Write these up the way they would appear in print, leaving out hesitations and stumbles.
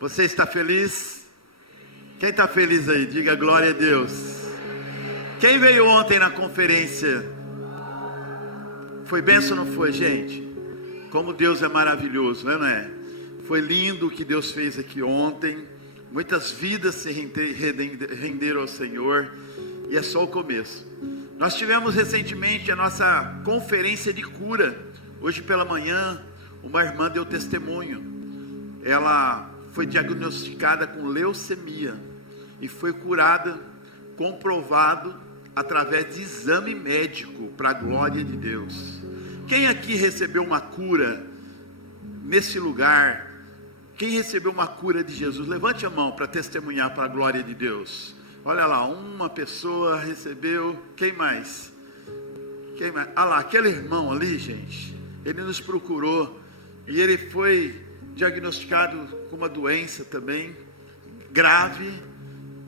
Você está feliz? Quem está feliz aí? Diga glória a Deus. Quem veio ontem na conferência? Foi bênção ou não foi, gente? Como Deus é maravilhoso, não é? Foi lindo o que Deus fez aqui ontem. Muitas vidas se renderam ao Senhor. E é só o começo. Nós tivemos recentemente a nossa conferência de cura. Hoje pela manhã, uma irmã deu testemunho. Ela foi diagnosticada com leucemia e foi curada, comprovado através de exame médico, para a glória de Deus. Quem aqui recebeu uma cura nesse lugar? Quem recebeu uma cura de Jesus? Levante a mão para testemunhar para a glória de Deus. Olha lá, uma pessoa recebeu. Quem mais? Quem mais? Ah lá, aquele irmão ali, gente, ele nos procurou e ele foi diagnosticado com uma doença também grave,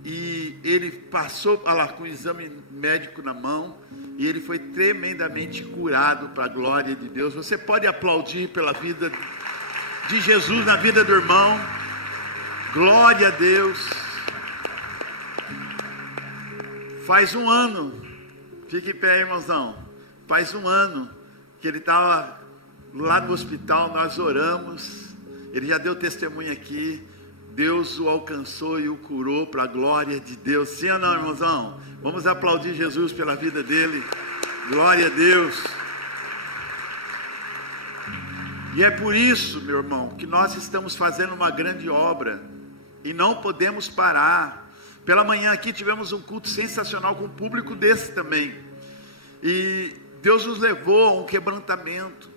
e ele passou lá com o exame médico na mão e ele foi tremendamente curado para a glória de Deus. Você pode aplaudir pela vida de Jesus na vida do irmão. Glória a Deus. Faz um ano, fique em pé, irmãozão. Faz um ano que ele estava lá no hospital, nós oramos. Ele já deu testemunho aqui. Deus o alcançou e o curou para a glória de Deus. Sim ou não, irmãozão? Vamos aplaudir Jesus pela vida dele. Glória a Deus. E é por isso, meu irmão, que nós estamos fazendo uma grande obra e não podemos parar. Pela manhã aqui tivemos um culto sensacional com um público desse também. E Deus nos levou a um quebrantamento.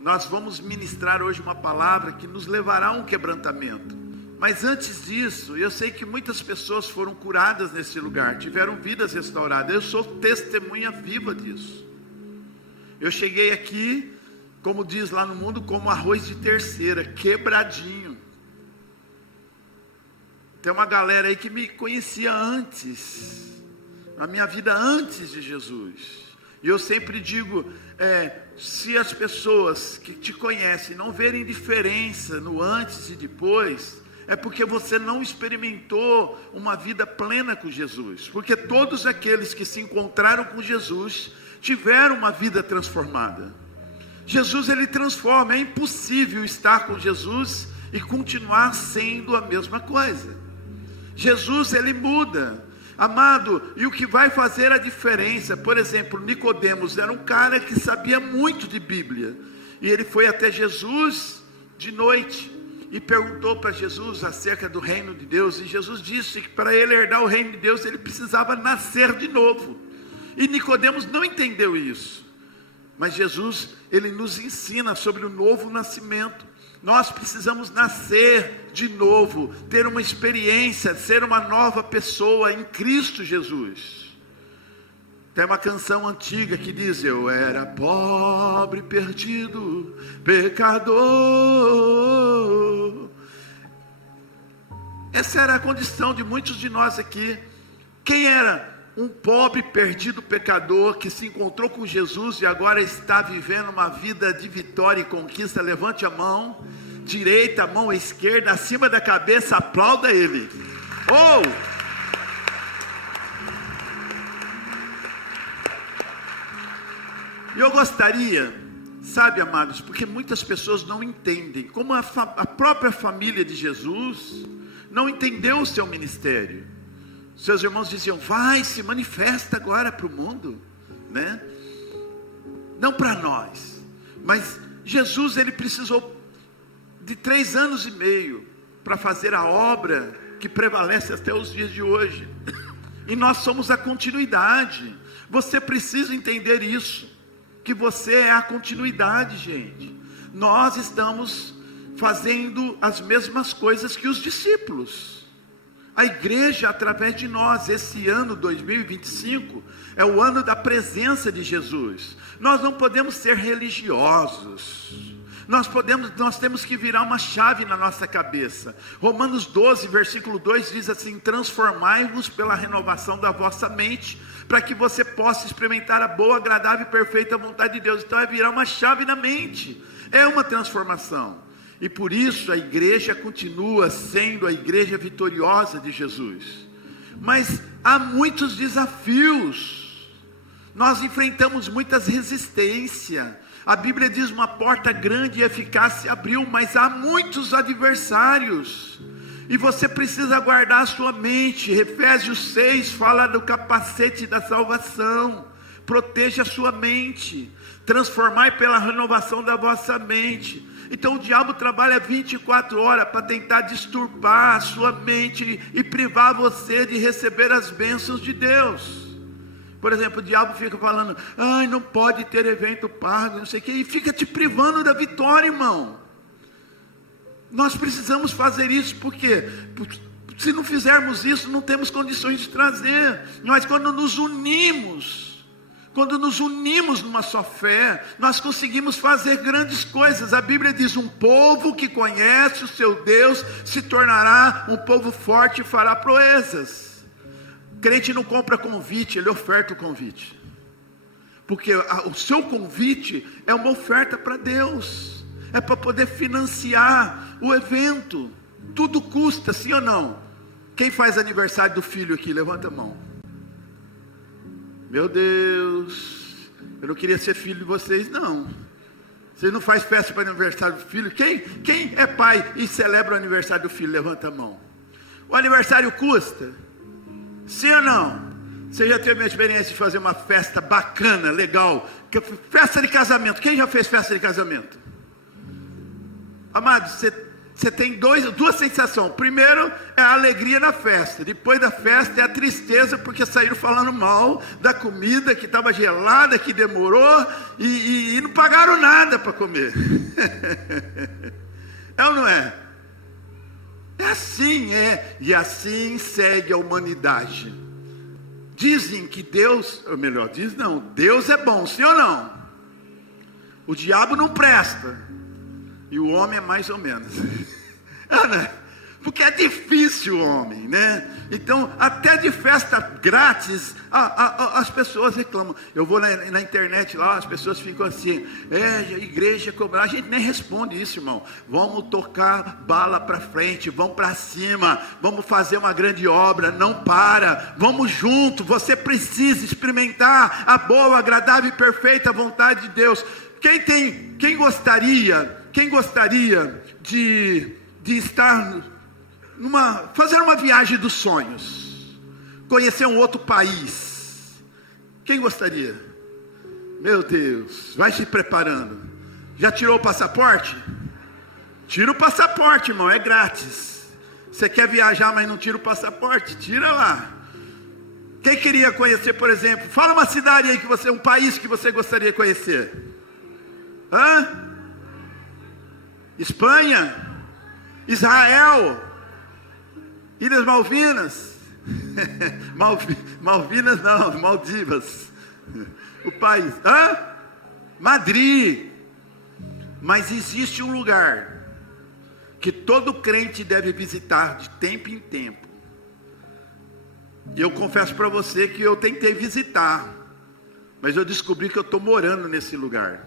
Nós vamos ministrar hoje uma palavra que nos levará a um quebrantamento. Mas antes disso, eu sei que muitas pessoas foram curadas nesse lugar, tiveram vidas restauradas. Eu sou testemunha viva disso. Eu cheguei aqui, como diz lá no mundo, como arroz de terceira, quebradinho. Tem uma galera aí que me conhecia antes, na minha vida antes de Jesus. E eu sempre digo, se as pessoas que te conhecem não verem diferença no antes e depois, é porque você não experimentou uma vida plena com Jesus. Porque todos aqueles que se encontraram com Jesus tiveram uma vida transformada. Jesus, ele transforma. É impossível estar com Jesus e continuar sendo a mesma coisa. Jesus, ele muda. Amado, e o que vai fazer a diferença? Por exemplo, Nicodemos era um cara que sabia muito de Bíblia, e ele foi até Jesus de noite e perguntou para Jesus acerca do reino de Deus, e Jesus disse que para ele herdar o reino de Deus ele precisava nascer de novo. E Nicodemos não entendeu isso, mas Jesus, ele nos ensina sobre o novo nascimento. Nós precisamos nascer de novo, ter uma experiência, ser uma nova pessoa em Cristo Jesus. Tem uma canção antiga que diz: eu era pobre, perdido, pecador. Essa era a condição de muitos de nós aqui. Quem era um pobre, perdido, pecador que se encontrou com Jesus e agora está vivendo uma vida de vitória e conquista? Levante a mão direita, a mão esquerda, acima da cabeça, aplauda ele. E eu gostaria, sabe, amados, porque muitas pessoas não entendem, como a própria família de Jesus não entendeu o seu ministério. Seus irmãos diziam: vai, se manifesta agora para o mundo, né? Não para nós, mas Jesus, ele precisou de 3 anos e meio para fazer a obra que prevalece até os dias de hoje. E nós somos a continuidade. Você precisa entender isso, que você é a continuidade, gente. Nós estamos fazendo as mesmas coisas que os discípulos. A igreja, através de nós, esse ano 2025, é o ano da presença de Jesus. Nós não podemos ser religiosos. Nós temos que virar uma chave na nossa cabeça. Romanos 12, versículo 2 diz assim: transformai-vos pela renovação da vossa mente, para que você possa experimentar a boa, agradável e perfeita vontade de Deus. Então é virar uma chave na mente, é uma transformação. E por isso a igreja continua sendo a igreja vitoriosa de Jesus. Mas há muitos desafios. Nós enfrentamos muitas resistências. A Bíblia diz: uma porta grande e eficaz se abriu, mas há muitos adversários. E você precisa guardar a sua mente. Efésios 6 fala do capacete da salvação. Proteja a sua mente. Transformai pela renovação da vossa mente. Então o diabo trabalha 24 horas para tentar disturbar a sua mente e privar você de receber as bênçãos de Deus. Por exemplo, o diabo fica falando: ai, não pode ter evento pago, não sei o que, e fica te privando da vitória, irmão. Nós precisamos fazer isso, porque se não fizermos isso, não temos condições de trazer. Mas quando nos unimos numa só fé, nós conseguimos fazer grandes coisas. A Bíblia diz: um povo que conhece o seu Deus se tornará um povo forte e fará proezas. O crente não compra convite, ele oferta o convite, porque o seu convite é uma oferta para Deus, é para poder financiar o evento. Tudo custa, sim ou não? Quem faz aniversário do filho aqui, levanta a mão. Meu Deus, eu não queria ser filho de vocês, não. Vocês não fazem festa para aniversário do filho? Quem é pai e celebra o aniversário do filho? Levanta a mão. O aniversário custa? Sim ou não? Você já teve uma experiência de fazer uma festa bacana, legal? Festa de casamento. Quem já fez festa de casamento? Amado, você tem duas sensações. Primeiro é a alegria na festa. Depois da festa é a tristeza, porque saíram falando mal da comida que estava gelada, que demorou, e não pagaram nada para comer. É ou não é? É assim, e assim segue a humanidade. Dizem que Deus, ou melhor, Deus é bom, sim ou não? O diabo não presta, e o homem é mais ou menos. Porque é difícil o homem, né? Então, até de festa grátis, as pessoas reclamam. Eu vou na internet lá, as pessoas ficam assim: igreja cobrar. A gente nem responde isso, irmão. Vamos tocar bala para frente, vamos para cima, vamos fazer uma grande obra, não para, vamos junto. Você precisa experimentar a boa, agradável e perfeita vontade de Deus. Quem gostaria de estar fazer uma viagem dos sonhos, conhecer um outro país? Quem gostaria? Meu Deus, vai se preparando. Já tirou o passaporte? Tira o passaporte, irmão, é grátis. Você quer viajar, mas não tira o passaporte? Tira lá. Quem queria conhecer, por exemplo, fala uma cidade aí um país que você gostaria de conhecer. Espanha, Israel, Ilhas Malvinas, Malvinas não, Maldivas, o país, Madrid. Mas existe um lugar que todo crente deve visitar de tempo em tempo. E eu confesso para você que eu tentei visitar, mas eu descobri que eu estou morando nesse lugar.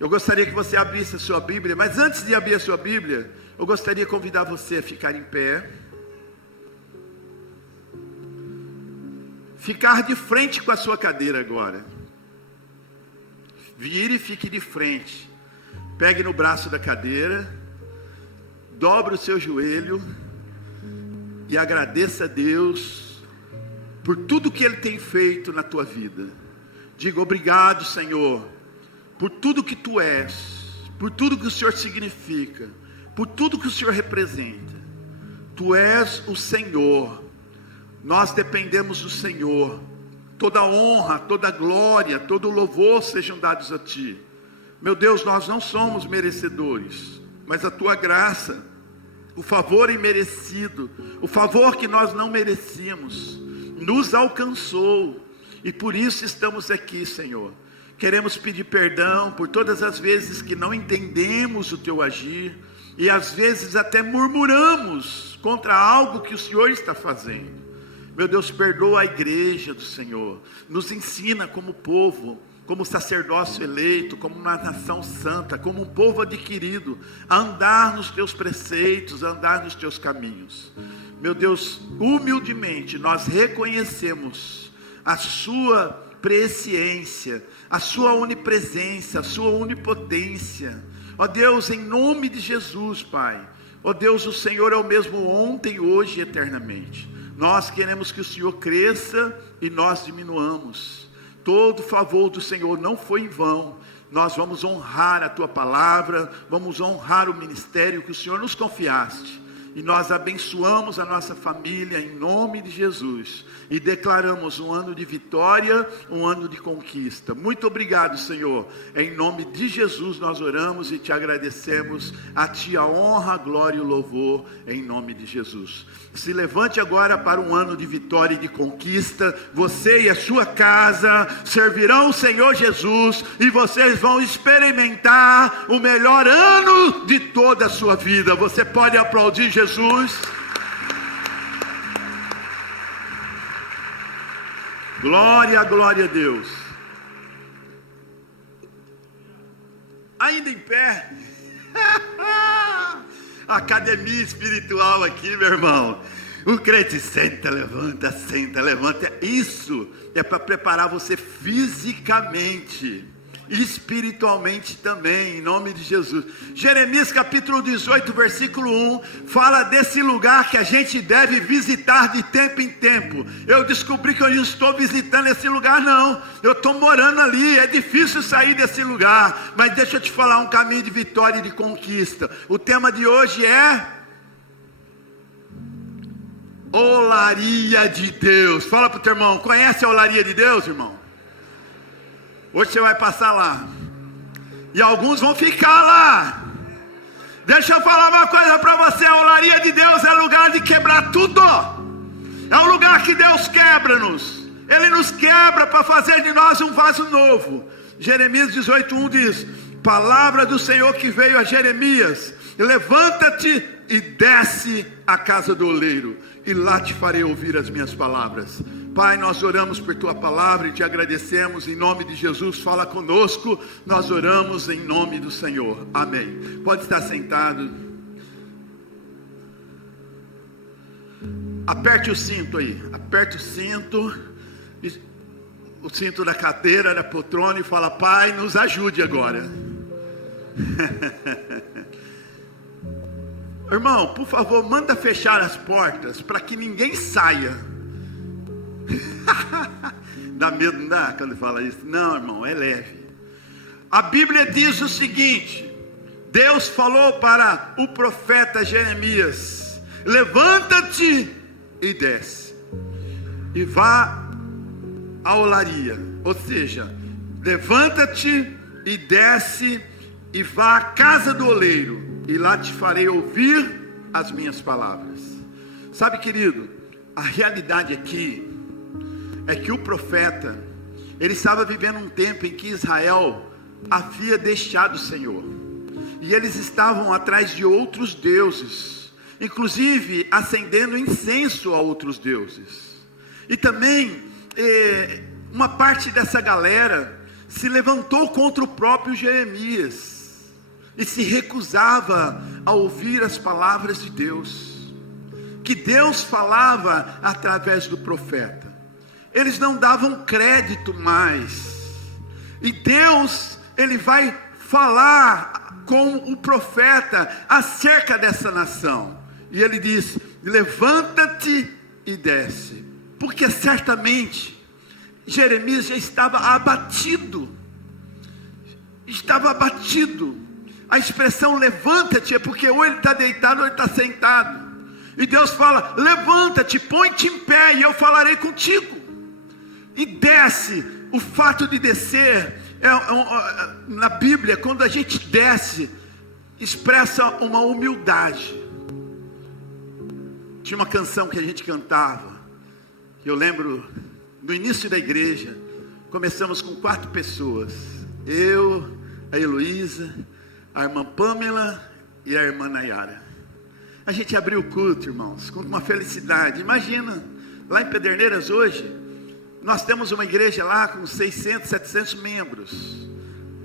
Eu gostaria que você abrisse a sua Bíblia, mas antes de abrir a sua Bíblia, eu gostaria de convidar você a ficar em pé. Ficar de frente com a sua cadeira agora. Vire e fique de frente. Pegue no braço da cadeira, dobre o seu joelho e agradeça a Deus por tudo que Ele tem feito na tua vida. Diga: obrigado, Senhor, por tudo que Tu és, por tudo que o Senhor significa, por tudo que o Senhor representa. Tu és o Senhor, nós dependemos do Senhor. Toda honra, toda glória, todo louvor sejam dados a Ti. Meu Deus, nós não somos merecedores, mas a Tua graça, o favor imerecido, o favor que nós não merecíamos, nos alcançou, e por isso estamos aqui, Senhor. Queremos pedir perdão por todas as vezes que não entendemos o Teu agir, e às vezes até murmuramos contra algo que o Senhor está fazendo. Meu Deus, perdoa a igreja do Senhor, nos ensina como povo como sacerdócio eleito, como uma nação santa, como um povo adquirido, a andar nos teus preceitos, a andar nos teus caminhos. Meu Deus, humildemente nós reconhecemos a sua presciência, a sua onipresença, a sua onipotência. Ó Deus, em nome de Jesus, Pai. Ó Deus, o Senhor é o mesmo ontem, hoje e eternamente. Nós queremos que o Senhor cresça e nós diminuamos. Todo favor do Senhor não foi em vão. Nós vamos honrar a Tua palavra, vamos honrar o ministério que o Senhor nos confiaste. E nós abençoamos a nossa família em nome de Jesus. E declaramos um ano de vitória, um ano de conquista. Muito obrigado, Senhor. Em nome de Jesus nós oramos e te agradecemos. A Ti a honra, a glória e o louvor, em nome de Jesus. Se levante agora para um ano de vitória e de conquista. Você e a sua casa servirão o Senhor Jesus. E vocês vão experimentar o melhor ano de toda a sua vida. Você pode aplaudir Jesus. Glória, glória a Deus. Ainda em pé. Academia espiritual aqui, meu irmão. O crente senta, levanta, senta, levanta. Isso é para preparar você fisicamente, espiritualmente também, em nome de Jesus. Jeremias capítulo 18, versículo 1, fala desse lugar que a gente deve visitar de tempo em tempo. Eu descobri que eu não estou visitando esse lugar não, eu estou morando ali. É difícil sair desse lugar, mas deixa eu te falar, um caminho de vitória e de conquista. O tema de hoje é olaria de Deus. Fala para o teu irmão, conhece a olaria de Deus, irmão? Hoje você vai passar lá. E alguns vão ficar lá. Deixa eu falar uma coisa para você. A olaria de Deus é lugar de quebrar tudo. É o lugar que Deus quebra-nos. Ele nos quebra para fazer de nós um vaso novo. Jeremias 18:1 diz: palavra do Senhor que veio a Jeremias: levanta-te e desce à casa do oleiro, e lá te farei ouvir as minhas palavras. Pai, nós oramos por Tua palavra e te agradecemos em nome de Jesus. Fala conosco, nós oramos em nome do Senhor, amém. Pode estar sentado. Aperte o cinto aí, aperte o cinto da cadeira, da poltrona, e fala: Pai, nos ajude agora. Irmão, por favor, manda fechar as portas para que ninguém saia. Dá medo, não dá, quando fala isso? Não, irmão, é leve. A Bíblia diz o seguinte: Deus falou para o profeta Jeremias: levanta-te e desce, e vá à olaria. Ou seja, levanta-te e desce, e vá à casa do oleiro, e lá te farei ouvir as minhas palavras. Sabe, querido, a realidade aqui é que o profeta, ele estava vivendo um tempo em que Israel havia deixado o Senhor, e eles estavam atrás de outros deuses, inclusive acendendo incenso a outros deuses. E também uma parte dessa galera se levantou contra o próprio Jeremias e se recusava a ouvir as palavras de Deus, que Deus falava através do profeta. Eles não davam crédito mais. E Deus, Ele vai falar com o profeta acerca dessa nação. E Ele diz: levanta-te e desce. Porque certamente Jeremias já estava abatido. Estava abatido. A expressão levanta-te é porque ou ele está deitado ou ele está sentado. E Deus fala: levanta-te, põe-te em pé e eu falarei contigo. E desce. O fato de descer, na Bíblia, quando a gente desce, expressa uma humildade. Tinha uma canção que a gente cantava, que eu lembro, no início da igreja, começamos com 4 pessoas. Eu, a Heloísa, a irmã Pamela e a irmã Nayara. A gente abriu o culto, irmãos, com uma felicidade. Imagina, lá em Pederneiras hoje, Nós temos uma igreja lá com 600, 700 membros.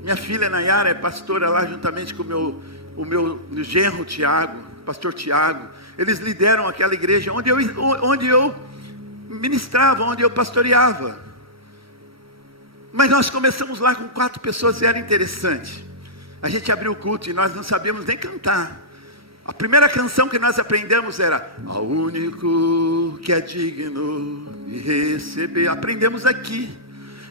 Minha filha Nayara é pastora lá juntamente com o meu genro Tiago, pastor Tiago. Eles lideram aquela igreja onde eu ministrava, onde eu pastoreava. Mas nós começamos lá com 4 pessoas e era interessante. A gente abriu o culto e nós não sabíamos nem cantar. A primeira canção que nós aprendemos era ao único que é digno de receber. Aprendemos aqui.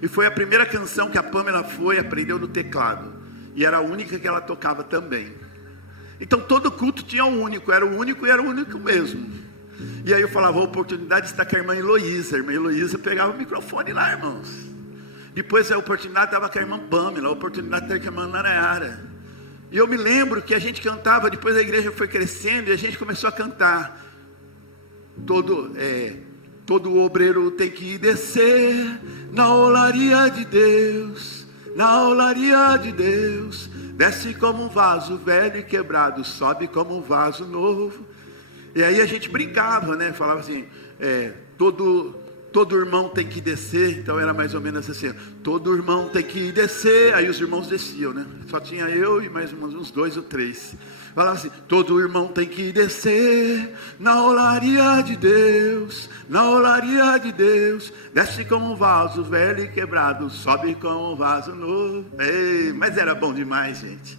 E foi a primeira canção que a Pamela aprendeu no teclado. E era a única que ela tocava também. Então todo culto tinha um único, era o único e era o único mesmo. E aí eu falava, a oportunidade está com a irmã Heloísa. A irmã Heloísa pegava o microfone lá, irmãos. Depois a oportunidade estava com a irmã Pamela, a oportunidade estava com a irmã Nayara. E eu me lembro que a gente cantava, depois a igreja foi crescendo e a gente começou a cantar. Todo obreiro tem que descer na olaria de Deus, na olaria de Deus. Desce como um vaso velho e quebrado, sobe como um vaso novo. E aí a gente brincava, né? Falava assim, todo irmão tem que descer. Então era mais ou menos assim, todo irmão tem que descer. Aí os irmãos desciam, né? Só tinha eu e mais uns 2 ou 3. Falava assim, todo irmão tem que descer na olaria de Deus, na olaria de Deus. Desce como um vaso velho e quebrado, sobe como um vaso novo. Ei, mas era bom demais, gente.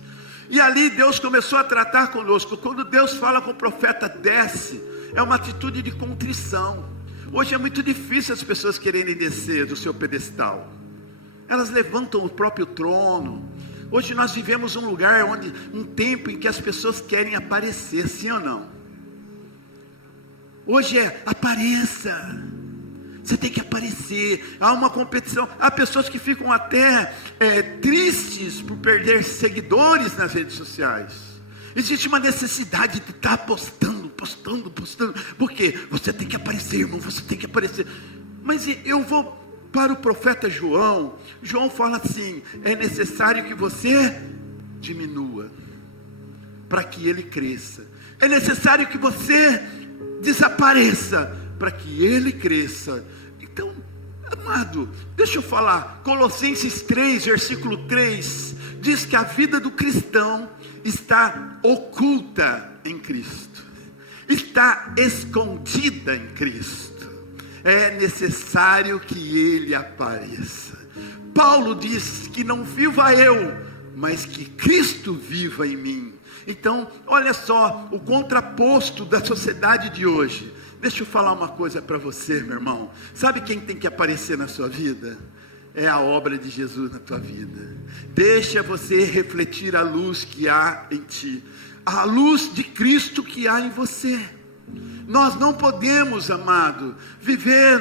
E ali Deus começou a tratar conosco. Quando Deus fala com o profeta, desce, é uma atitude de contrição. Hoje é muito difícil as pessoas quererem descer do seu pedestal. Elas levantam o próprio trono. Hoje nós vivemos um lugar um tempo em que as pessoas querem aparecer, sim ou não? Hoje apareça. Você tem que aparecer. Há uma competição. Há pessoas que ficam até tristes por perder seguidores nas redes sociais. Existe uma necessidade de estar postando. Por quê? Você tem que aparecer, irmão, você tem que aparecer. Mas eu vou para o profeta João. João fala assim, é necessário que você diminua, para que ele cresça. É necessário que você desapareça, para que ele cresça. Então, amado, deixa eu falar, Colossenses 3, versículo 3, diz que a vida do cristão está oculta em Cristo, está escondida em Cristo. É necessário que ele apareça. Paulo diz que não viva eu, mas que Cristo viva em mim. Então, olha só, o contraposto da sociedade de hoje. Deixa eu falar uma coisa para você, meu irmão. Sabe quem tem que aparecer na sua vida? É a obra de Jesus na tua vida. Deixa você refletir a luz que há em ti, a luz de Cristo que há em você. Nós não podemos, amado, viver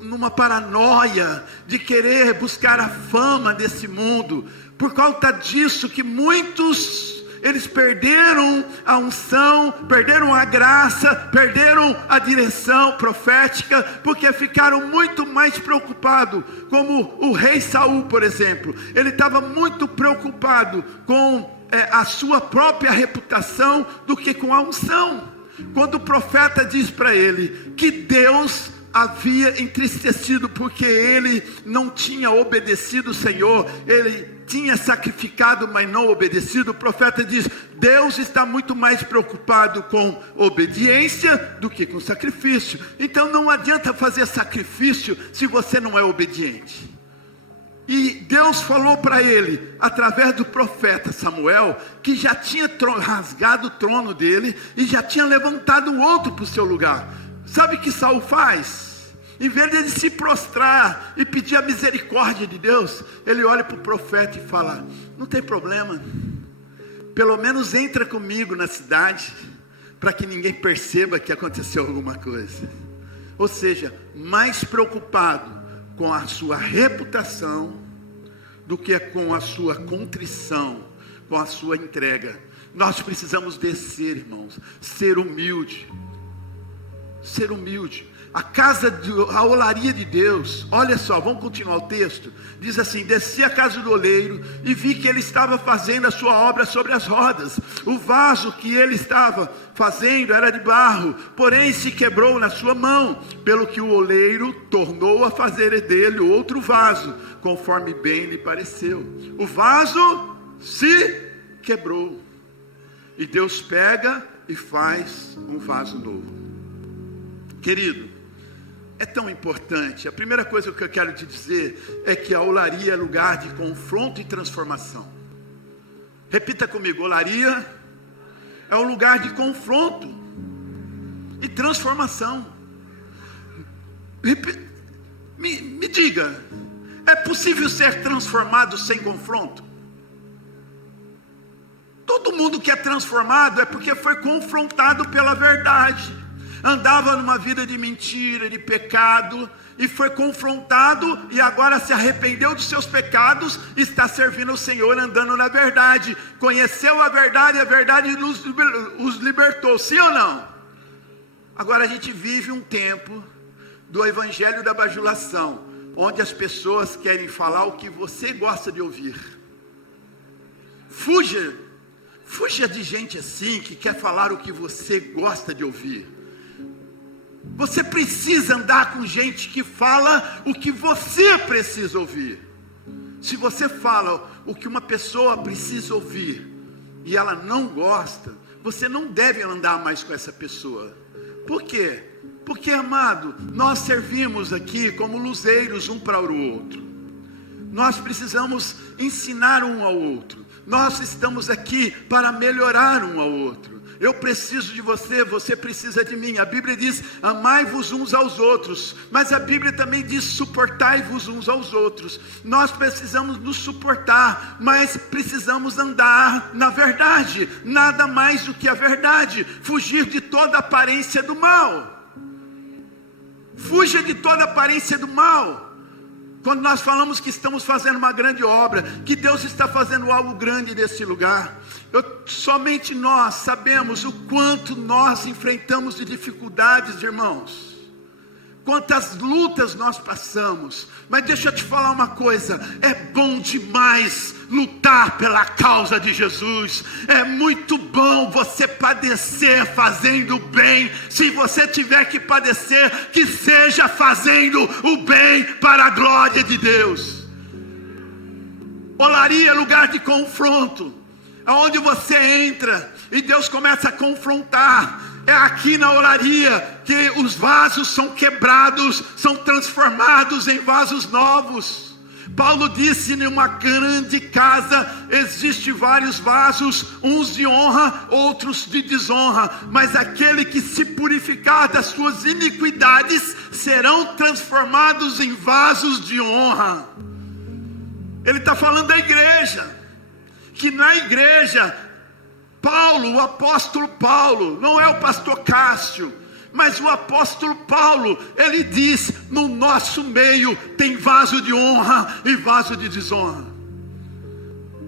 numa paranoia de querer buscar a fama desse mundo. Por causa disso que muitos, eles perderam a unção, perderam a graça, perderam a direção profética, porque ficaram muito mais preocupados, como o rei Saul, por exemplo. Ele estava muito preocupado com a sua própria reputação do que com a unção. Quando o profeta diz para ele que Deus havia entristecido porque ele não tinha obedecido o Senhor, ele tinha sacrificado, mas não obedecido, o profeta diz, Deus está muito mais preocupado com obediência do que com sacrifício. Então não adianta fazer sacrifício se você não é obediente. E Deus falou para ele, através do profeta Samuel, que já tinha rasgado o trono dele, e já tinha levantado outro para o seu lugar. Sabe o que Saul faz? Em vez de ele se prostrar e pedir a misericórdia de Deus, ele olha para o profeta e fala, não tem problema, pelo menos entra comigo na cidade, para que ninguém perceba que aconteceu alguma coisa. Ou seja, mais preocupado com a sua reputação do que com a sua contrição, com a sua entrega. Nós precisamos descer, irmãos, ser humilde, a olaria de Deus, olha só, vamos continuar o texto, diz assim: desci à casa do oleiro, e vi que ele estava fazendo a sua obra sobre as rodas. O vaso que ele estava fazendo era de barro, porém se quebrou na sua mão, pelo que o oleiro tornou a fazer dele outro vaso, conforme bem lhe pareceu. O vaso se quebrou, e Deus pega e faz um vaso novo. Querido, é tão importante. A primeira coisa que eu quero te dizer é que a olaria é lugar de confronto e transformação. Repita comigo: olaria é um lugar de confronto e transformação. Me diga, é possível ser transformado sem confronto? Todo mundo que é transformado é porque foi confrontado pela verdade. Andava numa vida de mentira, de pecado, e foi confrontado, e agora se arrependeu dos seus pecados, e está servindo o Senhor, andando na verdade. Conheceu a verdade, e a verdade os libertou, sim ou não? Agora a gente vive um tempo do evangelho da bajulação, onde as pessoas querem falar o que você gosta de ouvir. Fuja de gente assim, que quer falar o que você gosta de ouvir. Você precisa andar com gente que fala o que você precisa ouvir. Se você fala o que uma pessoa precisa ouvir e ela não gosta, você não deve andar mais com essa pessoa. Por quê? Porque, amado, nós servimos aqui como luzeiros um para o outro. Nós precisamos ensinar um ao outro. Nós estamos aqui para melhorar um ao outro. Eu preciso de você, você precisa de mim. A Bíblia diz: amai-vos uns aos outros. Mas a Bíblia também diz: suportai-vos uns aos outros. Nós precisamos nos suportar, mas precisamos andar na verdade. Nada mais do que a verdade. Fugir de toda aparência do mal. Fuja de toda aparência do mal. Quando nós falamos que estamos fazendo uma grande obra, que Deus está fazendo algo grande nesse lugar, somente nós sabemos o quanto nós enfrentamos de dificuldades, irmãos. Quantas lutas nós passamos. Mas deixa eu te falar uma coisa: é bom demais lutar pela causa de Jesus. É muito bom você padecer fazendo o bem. Se você tiver que padecer, que seja fazendo o bem para a glória de Deus. Olaria é lugar de confronto, aonde você entra e Deus começa a confrontar. É aqui na olaria que os vasos são quebrados, são transformados em vasos novos. Paulo disse: em uma grande casa existem vários vasos, uns de honra, outros de desonra, mas aquele que se purificar das suas iniquidades serão transformados em vasos de honra. Ele está falando da igreja, que na igreja Paulo, o apóstolo Paulo, não é o pastor Cássio, mas o apóstolo Paulo, ele diz: no nosso meio tem vaso de honra e vaso de desonra,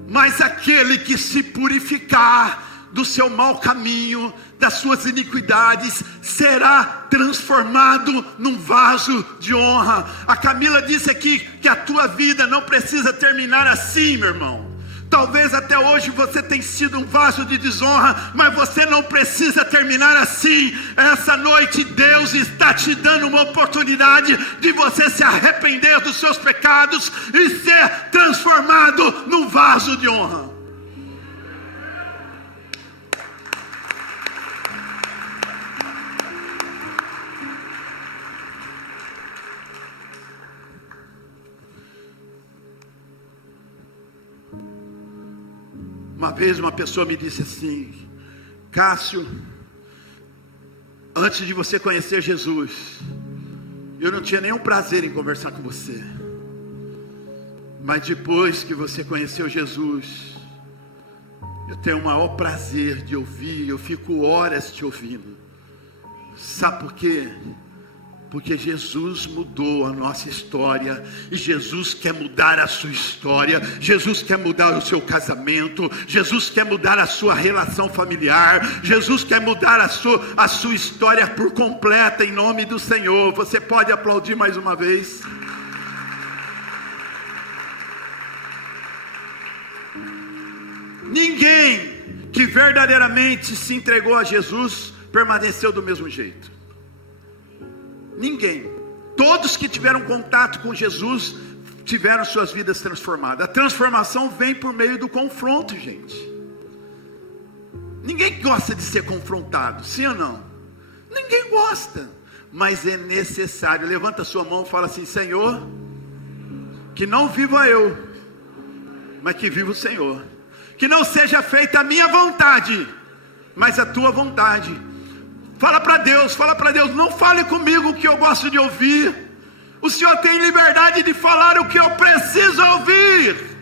mas aquele que se purificar do seu mau caminho, das suas iniquidades, será transformado num vaso de honra. A Camila disse aqui que a tua vida não precisa terminar assim, meu irmão. Talvez até hoje você tenha sido um vaso de desonra, mas você não precisa terminar assim. Essa noite Deus está te dando uma oportunidade de você se arrepender dos seus pecados e ser transformado num vaso de honra. Uma vez uma pessoa me disse assim: Cássio, antes de você conhecer Jesus, eu não tinha nenhum prazer em conversar com você, mas depois que você conheceu Jesus, eu tenho o maior prazer de ouvir. Eu fico horas te ouvindo. Sabe por quê? Porque Jesus mudou a nossa história, e Jesus quer mudar a sua história. Jesus quer mudar o seu casamento, Jesus quer mudar a sua relação familiar, Jesus quer mudar a sua história por completa, em nome do Senhor. Você pode aplaudir mais uma vez? Ninguém que verdadeiramente se entregou a Jesus permaneceu do mesmo jeito. Ninguém. Todos que tiveram contato com Jesus tiveram suas vidas transformadas. A transformação vem por meio do confronto, gente. Ninguém gosta de ser confrontado, sim ou não? Ninguém gosta, mas é necessário. Levanta a sua mão e fala assim: Senhor, que não viva eu, mas que viva o Senhor. Que não seja feita a minha vontade, mas a tua vontade. Fala para Deus, não fale comigo o que eu gosto de ouvir. O Senhor tem liberdade de falar o que eu preciso ouvir.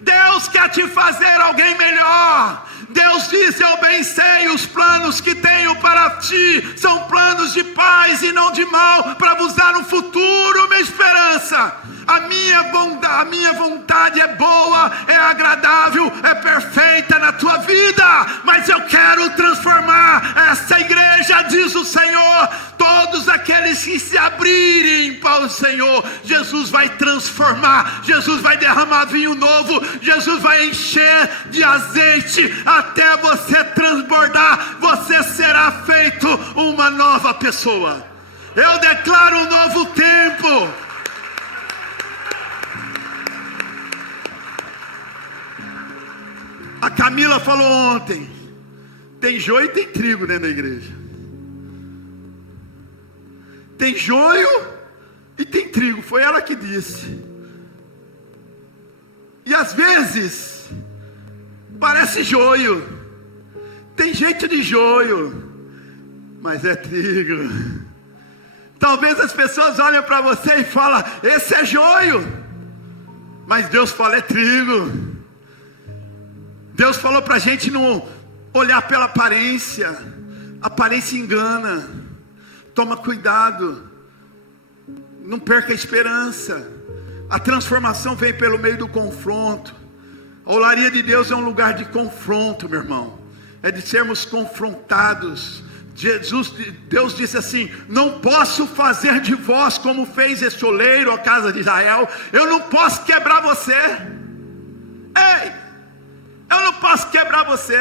Deus quer te fazer alguém melhor. Deus diz: eu bem sei os planos que tenho para ti, são planos de paz e não de mal, para vos dar um futuro, uma esperança. A minha vontade é boa, é agradável, é perfeita na tua vida. Mas eu quero transformar essa igreja, diz o Senhor. Todos aqueles que se abrirem para o Senhor, Jesus vai transformar, Jesus vai derramar vinho novo, Jesus vai encher de azeite até você transbordar. Você será feito uma nova pessoa. Eu declaro um novo tempo. A Camila falou ontem: tem joio e tem trigo dentro da igreja. Tem joio e tem trigo. Foi ela que disse. E às vezes parece joio, tem jeito de joio, mas é trigo. Talvez as pessoas olhem para você e falem: esse é joio. Mas Deus fala: é trigo. Deus falou para a gente não olhar pela aparência. Aparência engana. Toma cuidado. Não perca a esperança. A transformação vem pelo meio do confronto. A olaria de Deus é um lugar de confronto, meu irmão. É de sermos confrontados. Deus disse assim: não posso fazer de vós como fez este oleiro, a casa de Israel. Eu não posso quebrar você. Ei! Eu não posso quebrar você.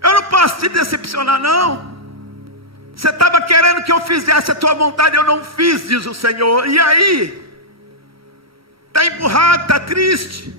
Eu não posso te decepcionar, não. Você estava querendo que eu fizesse a tua vontade, eu não fiz, diz o Senhor. E aí? Está empurrado, está triste.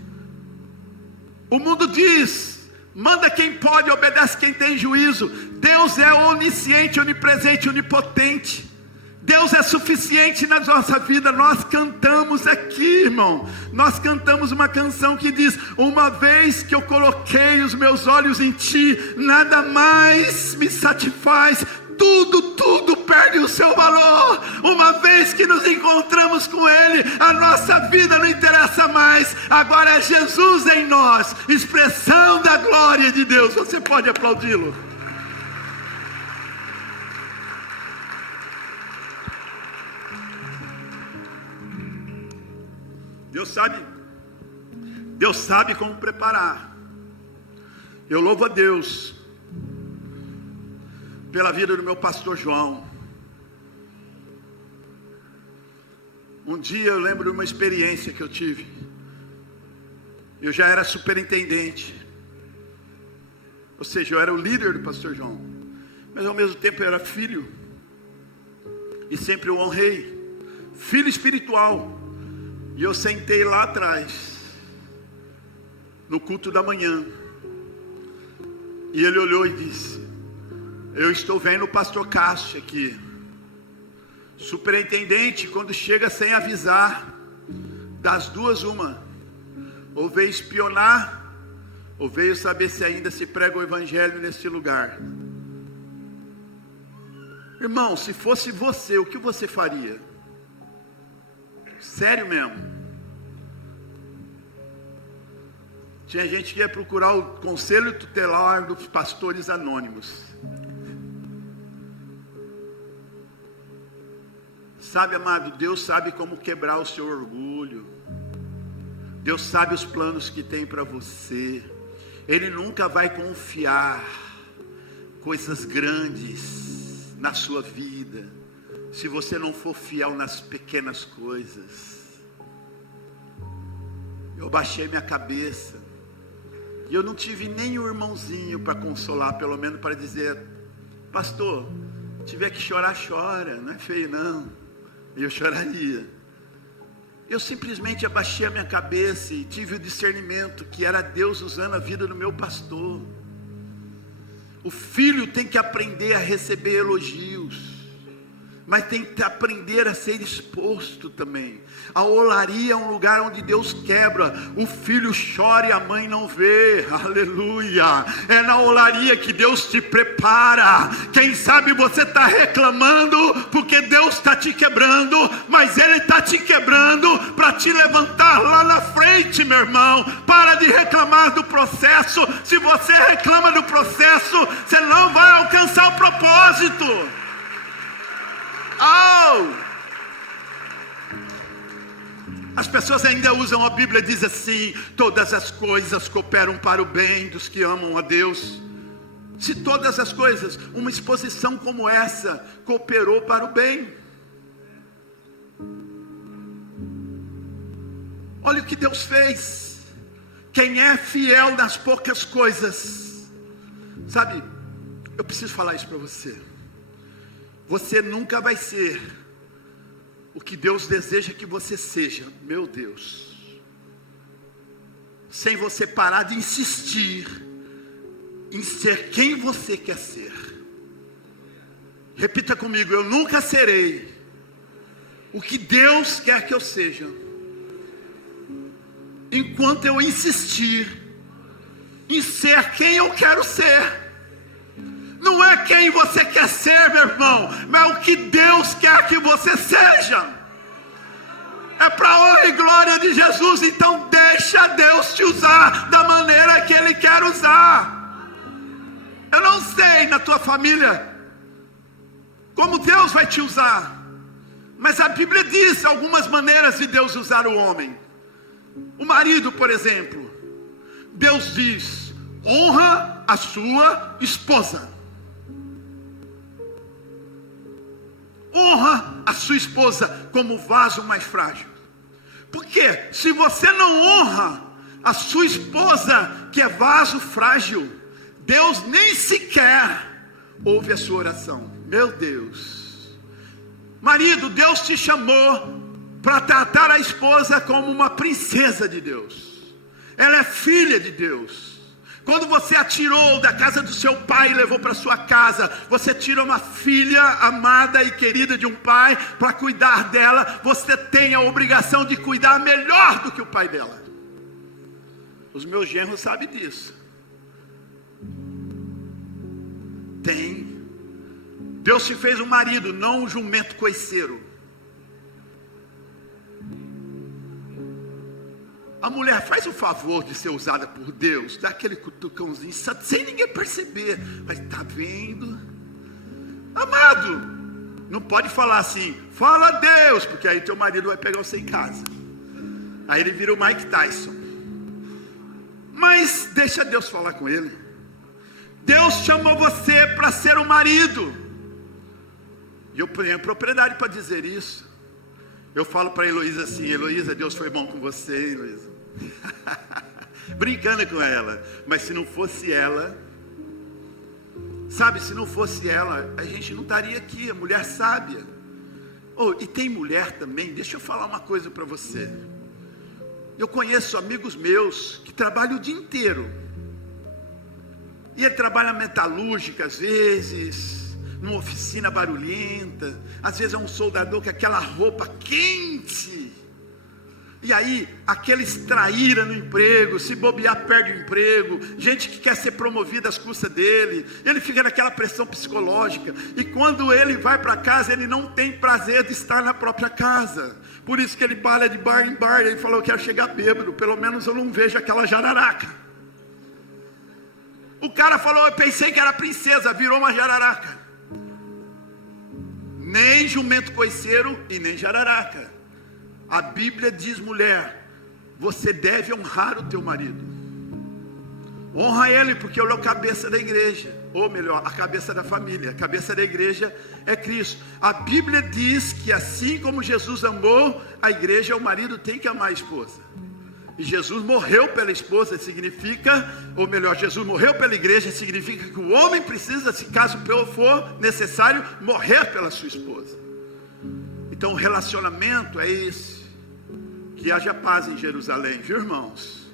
O mundo diz: manda quem pode, obedece quem tem juízo. Deus é onisciente, onipresente, onipotente. Deus é suficiente na nossa vida. Nós cantamos aqui, irmão. Nós cantamos uma canção que diz: uma vez que eu coloquei os meus olhos em ti, nada mais me satisfaz. Tudo perde o seu valor. Uma vez que nos encontramos com Ele, a nossa vida não interessa mais. Agora é Jesus em nós, expressão da glória de Deus. Você pode aplaudi-lo. Deus sabe como preparar. Eu louvo a Deus pela vida do meu pastor João. Um dia eu lembro de uma experiência que eu tive. Eu já era superintendente, ou seja, eu era o líder do pastor João, mas ao mesmo tempo eu era filho, e sempre o honrei, filho espiritual. E eu sentei lá atrás, no culto da manhã, e ele olhou e disse: eu estou vendo o pastor Cássio aqui. Superintendente, quando chega sem avisar, das duas uma: ou veio espionar, ou veio saber se ainda se prega o evangelho nesse lugar. Irmão, se fosse você, o que você faria? Sério mesmo. Tinha gente que ia procurar o conselho tutelar dos pastores anônimos. Sabe, amado, Deus sabe como quebrar o seu orgulho. Deus sabe os planos que tem para você. Ele nunca vai confiar coisas grandes na sua vida se você não for fiel nas pequenas coisas. Eu baixei minha cabeça e eu não tive nem um irmãozinho para consolar, pelo menos para dizer: pastor, tiver que chorar, chora, não é feio não. E eu choraria. Eu simplesmente abaixei a minha cabeça e tive o discernimento que era Deus usando a vida do meu pastor. O filho tem que aprender a receber elogios, mas tem que aprender a ser exposto também. A olaria é um lugar onde Deus quebra. O filho chora e a mãe não vê. Aleluia. É na olaria que Deus te prepara. Quem sabe você está reclamando porque Deus está te quebrando, mas Ele está te quebrando para te levantar lá na frente, meu irmão. Para de reclamar do processo. Se você reclama do processo, você não vai alcançar o propósito. As pessoas ainda usam a Bíblia e dizem assim: todas as coisas cooperam para o bem dos que amam a Deus. Se todas as coisas, uma exposição como essa cooperou para o bem. Olha o que Deus fez. Quem é fiel nas poucas coisas, sabe, eu preciso falar isso para você. Você nunca vai ser o que Deus deseja que você seja, meu Deus, sem você parar de insistir em ser quem você quer ser. Repita comigo: eu nunca serei o que Deus quer que eu seja, enquanto eu insistir em ser quem eu quero ser. Não é quem você quer ser, meu irmão, mas é o que Deus quer que você seja. É para a honra e glória de Jesus. Então deixa Deus te usar da maneira que Ele quer usar. Eu não sei na tua família como Deus vai te usar, mas a Bíblia diz algumas maneiras de Deus usar o homem. O marido, por exemplo, Deus diz: honra a sua esposa. Honra a sua esposa como vaso mais frágil. Porque se você não honra a sua esposa, que é vaso frágil, Deus nem sequer ouve a sua oração. Meu Deus. Marido, Deus te chamou para tratar a esposa como uma princesa de Deus. Ela é filha de Deus. Quando você a tirou da casa do seu pai e levou para sua casa, você tira uma filha amada e querida de um pai para cuidar dela. Você tem a obrigação de cuidar melhor do que o pai dela. Os meus genros sabem disso. Tem. Deus te fez um marido, não um jumento coiceiro. A mulher faz o favor de ser usada por Deus, dá aquele cutucãozinho, sem ninguém perceber. Mas está vendo? Amado, não pode falar assim: fala a Deus, porque aí teu marido vai pegar você em casa. Aí ele vira o Mike Tyson. Mas deixa Deus falar com ele. Deus chamou você para ser o marido. E eu tenho propriedade para dizer isso. Eu falo para a Heloísa assim: Heloísa, Deus foi bom com você, Heloísa. Brincando com ela. Mas se não fosse ela, sabe, se não fosse ela, a gente não estaria aqui. A mulher sábia. E tem mulher também. Deixa eu falar uma coisa para você. Eu conheço amigos meus que trabalham o dia inteiro. E ele trabalha metalúrgica às vezes, numa oficina barulhenta. Às vezes é um soldador com aquela roupa quente. E aí, aqueles traíra no emprego, se bobear perde o emprego, gente que quer ser promovida às custas dele, ele fica naquela pressão psicológica, e quando ele vai para casa, ele não tem prazer de estar na própria casa, por isso que ele para de bar em bar, e ele falou: eu quero chegar bêbado, pelo menos eu não vejo aquela jararaca. O cara falou: eu pensei que era princesa, virou uma jararaca. nem jumento coiceiro e nem jararaca. A Bíblia diz, mulher, você deve honrar o teu marido. Honra ele, porque ele é o cabeça da igreja. Ou melhor, a cabeça da família. A cabeça da igreja é Cristo. A Bíblia diz que assim como Jesus amou a igreja, o marido tem que amar a esposa. E Jesus morreu pela esposa, significa, ou melhor, Jesus morreu pela igreja, significa que o homem precisa, se caso for necessário, morrer pela sua esposa. Então o relacionamento é esse. Que haja paz em Jerusalém, viu, irmãos?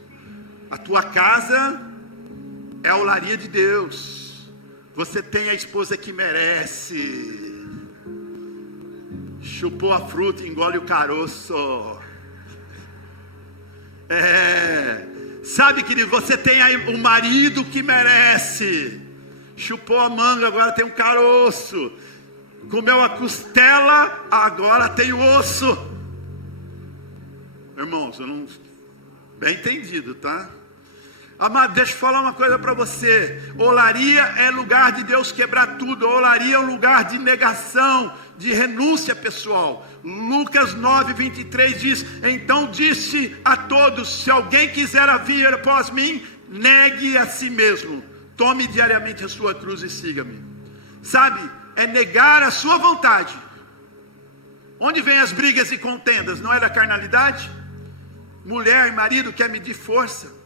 A tua casa é a olaria de Deus. Você tem a esposa que merece. Chupou a fruta e engole o caroço. Sabe, querido, você tem aí o marido que merece. Chupou a manga, agora tem um caroço. Comeu a costela, agora tem o osso. Irmãos, eu não... bem entendido, tá? Amado, deixa eu falar uma coisa para você. Olaria é lugar de Deus quebrar tudo. Olaria é um lugar de negação, de renúncia pessoal. Lucas 9:23 diz: então disse a todos, se alguém quiser vir após mim, negue a si mesmo, tome diariamente a sua cruz e siga-me. Sabe, é negar a sua vontade. Onde vem as brigas e contendas? Não é da carnalidade? Mulher e marido quer medir força.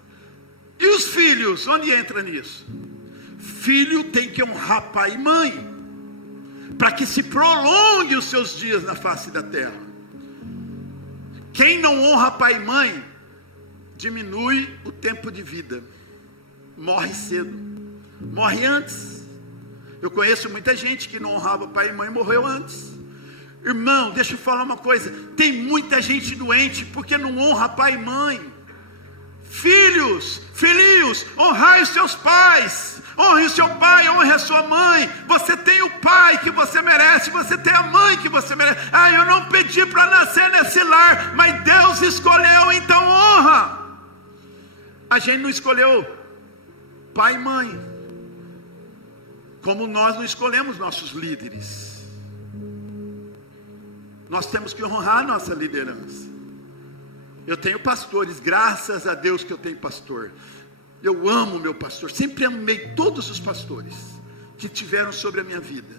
E os filhos, onde entra nisso? Filho tem que honrar pai e mãe, para que se prolongue os seus dias na face da terra. Quem não honra pai e mãe, diminui o tempo de vida, morre cedo, morre antes. Eu conheço muita gente que não honrava pai e mãe e morreu antes. Irmão, deixa eu falar uma coisa, tem muita gente doente porque não honra pai e mãe. Filhos, honrai os seus pais. Honre o seu pai, honre a sua mãe. Você tem o pai que você merece, você tem a mãe que você merece. Eu não pedi para nascer nesse lar, mas Deus escolheu, então honra. A gente não escolheu pai e mãe, como nós não escolhemos nossos líderes. Nós temos que honrar a nossa liderança. Eu tenho pastores, graças a Deus que eu tenho pastor. Eu amo meu pastor, sempre amei todos os pastores que tiveram sobre a minha vida.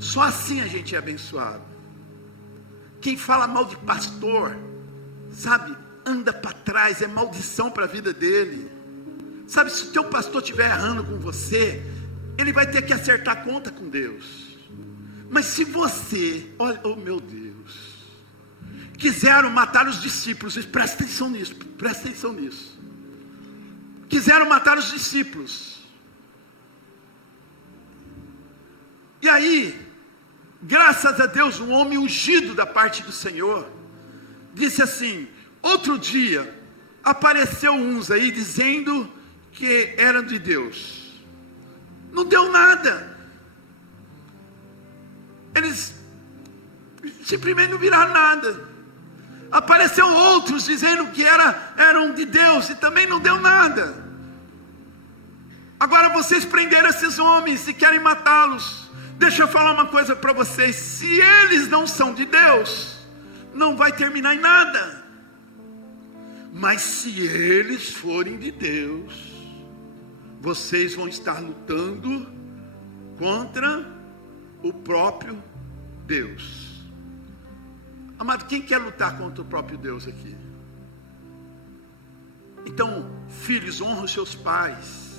Só assim a gente é abençoado. Quem fala mal de pastor, sabe, anda para trás, é maldição para a vida dele. Sabe, se o teu pastor estiver errando com você, ele vai ter que acertar a conta com Deus. Mas se você, olha, oh meu Deus, quiseram matar os discípulos, presta atenção nisso. Quiseram matar os discípulos. E aí, graças a Deus, um homem ungido da parte do Senhor disse assim: outro dia apareceu uns aí dizendo que eram de Deus. Não deu nada. Eles simplesmente não viraram nada. Apareceu outros dizendo que eram de Deus e também não deu nada. Agora vocês prenderam esses homens e querem matá-los. Deixa eu falar uma coisa para vocês: se eles não são de Deus, não vai terminar em nada. Mas se eles forem de Deus, vocês vão estar lutando contra o próprio Deus. Amado, quem quer lutar contra o próprio Deus aqui? Então, filhos, honra os seus pais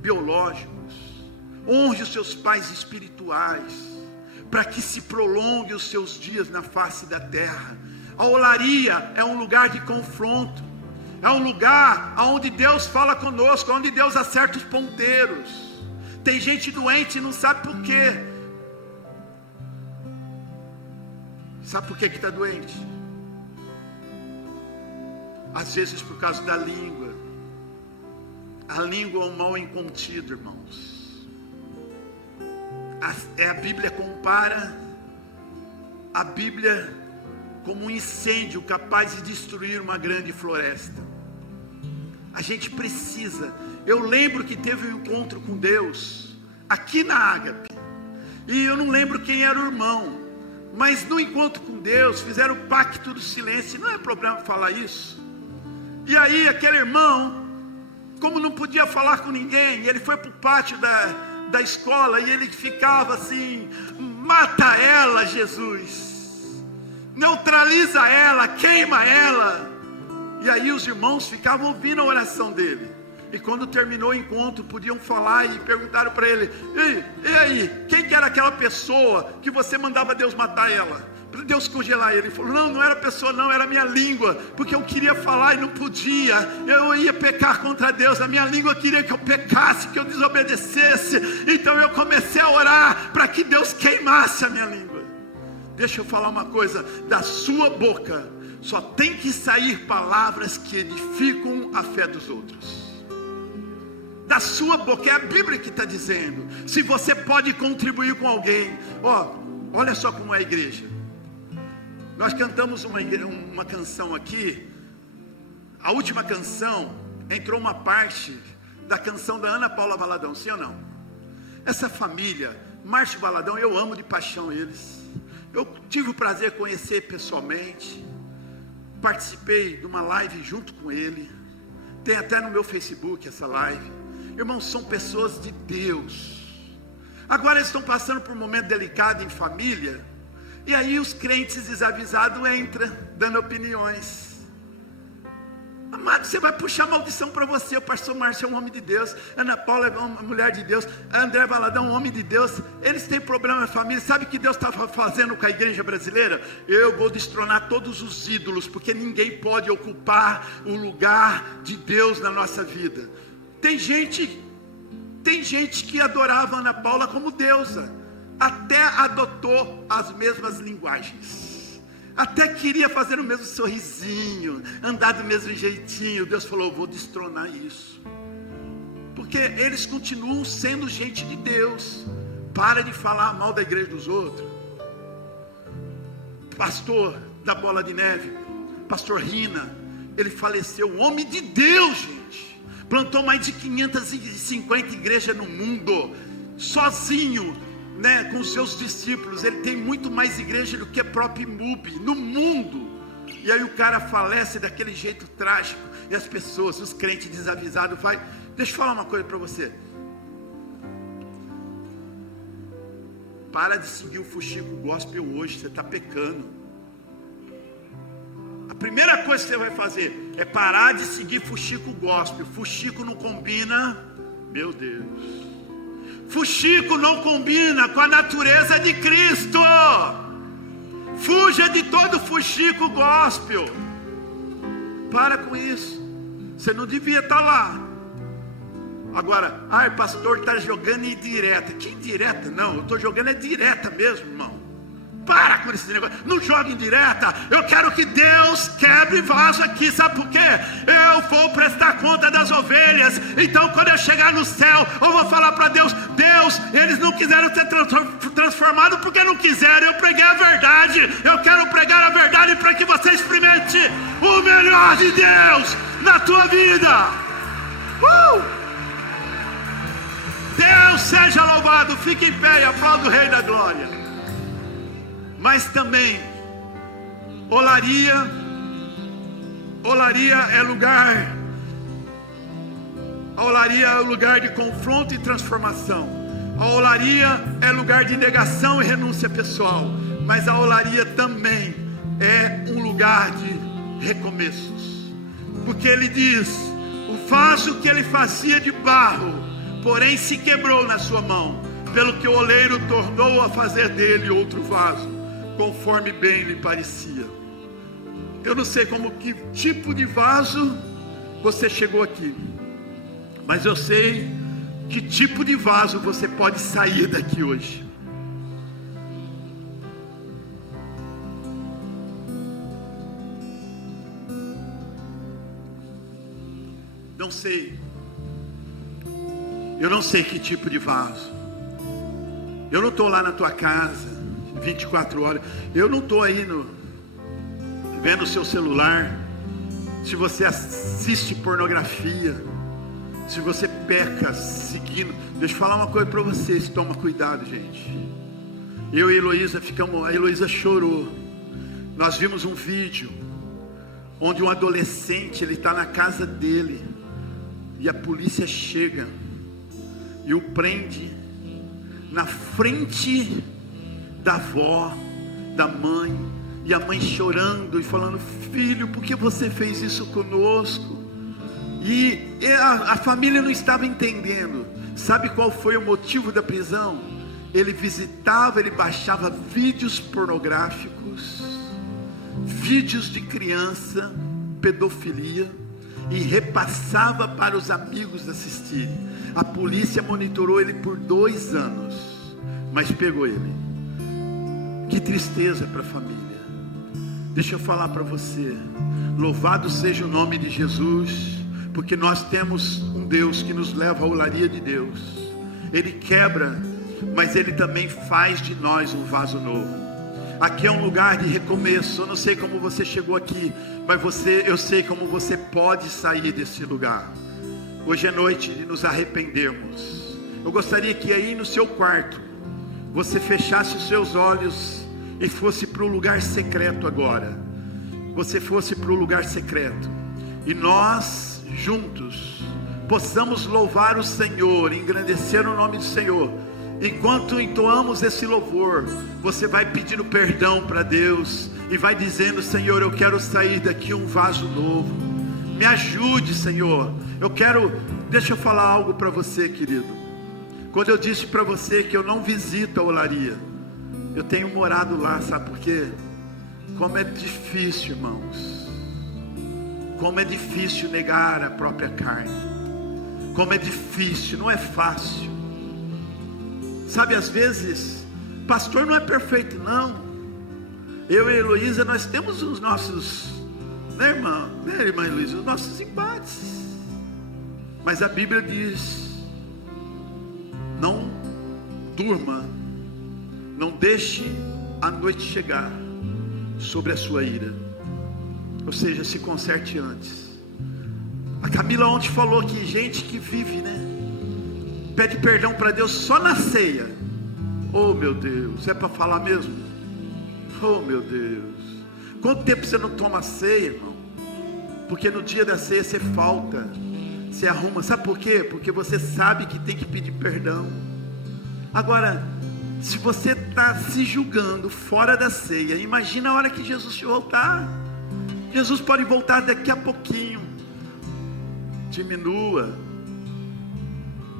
biológicos, honre os seus pais espirituais, para que se prolongue os seus dias na face da terra. A olaria é um lugar de confronto, é um lugar onde Deus fala conosco, onde Deus acerta os ponteiros. Tem gente doente e não sabe por quê. Sabe por que está doente? Às vezes por causa da língua. A língua é um mal incontido, irmãos. A Bíblia compara a Bíblia como um incêndio capaz de destruir uma grande floresta. A gente precisa. Eu lembro que teve um encontro com Deus aqui na Ágape. E eu não lembro quem era o irmão, mas no encontro com Deus fizeram o pacto do silêncio. Não é problema falar isso. E aí aquele irmão, como não podia falar com ninguém, ele foi para o pátio da escola e ele ficava assim: mata ela, Jesus, neutraliza ela, queima ela. E aí os irmãos ficavam ouvindo a oração dele. E quando terminou o encontro, podiam falar e perguntaram para ele: e aí, quem que era aquela pessoa que você mandava Deus matar ela? Para Deus congelar ele? Ele falou: não era pessoa não, era minha língua, porque eu queria falar e não podia, eu ia pecar contra Deus, a minha língua queria que eu pecasse, que eu desobedecesse, então eu comecei a orar para que Deus queimasse a minha língua. Deixa eu falar uma coisa, da sua boca só tem que sair palavras que edificam a fé dos outros. Da sua boca, é a Bíblia que está dizendo. Se você pode contribuir com alguém, olha só como é a igreja. Nós cantamos uma canção aqui. A última canção entrou uma parte da canção da Ana Paula Valadão, sim ou não? Essa família, Márcio Valadão, eu amo de paixão eles. Eu tive o prazer de conhecer pessoalmente. Participei de uma live junto com ele. Tem até no meu Facebook essa live. Irmãos, são pessoas de Deus. Agora eles estão passando por um momento delicado em família. E aí os crentes desavisados entram, dando opiniões. Amado, você vai puxar maldição para você. O pastor Márcio é um homem de Deus, Ana Paula é uma mulher de Deus, André Valadão é um homem de Deus. Eles têm problema na família. Sabe o que Deus está fazendo com a igreja brasileira? Eu vou destronar todos os ídolos, porque ninguém pode ocupar o lugar de Deus na nossa vida. Tem gente que adorava Ana Paula como deusa, até adotou as mesmas linguagens, até queria fazer o mesmo sorrisinho, andar do mesmo jeitinho. Deus falou: eu vou destronar isso, porque eles continuam sendo gente de Deus. Para de falar mal da igreja dos outros. Pastor da Bola de Neve, pastor Rina, ele faleceu, um homem de Deus, gente. Plantou mais de 550 igrejas no mundo, sozinho, né, com os seus discípulos. Ele tem muito mais igreja do que a própria IMUB no mundo. E aí o cara falece daquele jeito trágico. E as pessoas, os crentes desavisados, vai. Deixa eu falar uma coisa para você. Para de seguir o fuxico gospel hoje, você está pecando. A primeira coisa que você vai fazer é parar de seguir fuxico gospel. Fuxico não combina, meu Deus. Fuxico não combina com a natureza de Cristo. Fuja de todo fuxico gospel. Para com isso. Você não devia estar lá. Agora, pastor está jogando indireta. Que indireta? Não, eu estou jogando é direta mesmo, irmão. Para com esse negócio, não joga em direta. Eu quero que Deus quebre vaso aqui, sabe por quê? Eu vou prestar conta das ovelhas. Então quando eu chegar no céu, eu vou falar para Deus: Deus, eles não quiseram ser transformados porque não quiseram. Eu preguei a verdade, eu quero pregar a verdade para que você experimente o melhor de Deus na tua vida. Deus seja louvado. Fique em pé e aplauda o Rei da Glória. Mas também, olaria é lugar, a olaria é lugar de confronto e transformação. A olaria é lugar de negação e renúncia pessoal. Mas a olaria também é um lugar de recomeços. Porque ele diz: o vaso que ele fazia de barro, porém se quebrou na sua mão, pelo que o oleiro tornou a fazer dele outro vaso, conforme bem lhe parecia. Eu não sei como que tipo de vaso você chegou aqui, mas eu sei que tipo de vaso você pode sair daqui hoje. Não sei. Eu não sei que tipo de vaso. Eu não estou lá na tua casa 24 horas. Eu não estou aí vendo o seu celular. Se você assiste pornografia, se você peca seguindo. Deixa eu falar uma coisa para vocês. Toma cuidado, gente. Eu e a Heloísa chorou. Nós vimos um vídeo onde um adolescente, ele está na casa dele e a polícia chega e o prende na frente da avó, da mãe, e a mãe chorando e falando: filho, por que você fez isso conosco? E a família não estava entendendo. Sabe qual foi o motivo da prisão? Ele visitava, ele baixava vídeos pornográficos, vídeos de criança, pedofilia, e repassava para os amigos assistirem. A polícia monitorou ele por 2 anos, mas pegou ele. Que tristeza para a família. Deixa eu falar para você, louvado seja o nome de Jesus, porque nós temos um Deus que nos leva à olaria de Deus. Ele quebra, mas Ele também faz de nós um vaso novo. Aqui é um lugar de recomeço. Eu não sei como você chegou aqui, mas eu sei como você pode sair desse lugar. Hoje é noite de nos arrependermos. Eu gostaria que aí no seu quarto você fechasse os seus olhos e fosse para o lugar secreto agora. Você fosse para o lugar secreto e nós juntos possamos louvar o Senhor, engrandecer o nome do Senhor. Enquanto entoamos esse louvor, você vai pedindo perdão para Deus e vai dizendo: Senhor, eu quero sair daqui um vaso novo. Me ajude, Senhor. Deixa eu falar algo para você, querido. Quando eu disse para você que eu não visito a olaria, eu tenho morado lá, sabe por quê? Como é difícil, irmãos. Como é difícil negar a própria carne. Como é difícil, não é fácil. Sabe, às vezes, pastor não é perfeito, não. Eu e a Heloísa, nós temos os nossos, né, irmã Heloísa, os nossos embates. Mas a Bíblia diz: não durma, não deixe a noite chegar sobre a sua ira. Ou seja, se conserte antes. A Camila ontem falou que gente que vive, né, pede perdão para Deus só na ceia. Oh meu Deus, é para falar mesmo? Oh meu Deus, quanto tempo você não toma ceia, irmão? Porque no dia da ceia você falta, você arruma. Sabe por quê? Porque você sabe que tem que pedir perdão. Agora, se você está se julgando fora da ceia, imagina a hora que Jesus voltar. Jesus pode voltar daqui a pouquinho. Diminua.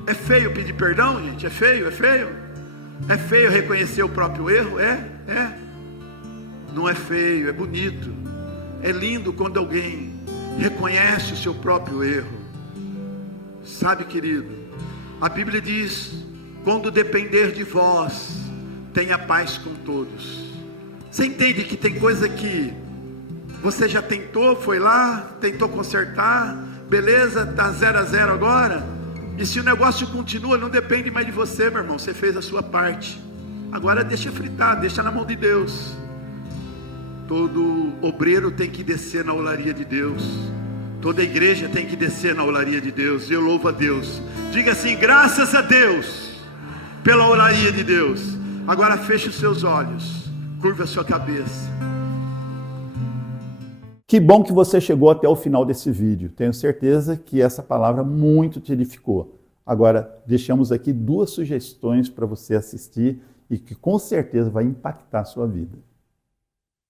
É feio pedir perdão, gente? É feio, é feio. É feio reconhecer o próprio erro? É. Não é feio, é bonito. É lindo quando alguém reconhece o seu próprio erro. Sabe, querido, a Bíblia diz: quando depender de vós, tenha paz com todos. Você entende que tem coisa que você já tentou, foi lá, tentou consertar, beleza, está 0-0 agora. E se o negócio continua, não depende mais de você, meu irmão. Você fez a sua parte. Agora deixa fritar, deixa na mão de Deus. Todo obreiro tem que descer na olaria de Deus. Toda igreja tem que descer na olaria de Deus. Eu louvo a Deus. Diga assim: graças a Deus pela olaria de Deus. Agora feche os seus olhos, curva a sua cabeça. Que bom que você chegou até o final desse vídeo. Tenho certeza que essa palavra muito te edificou. Agora, deixamos aqui 2 sugestões para você assistir e que com certeza vai impactar a sua vida.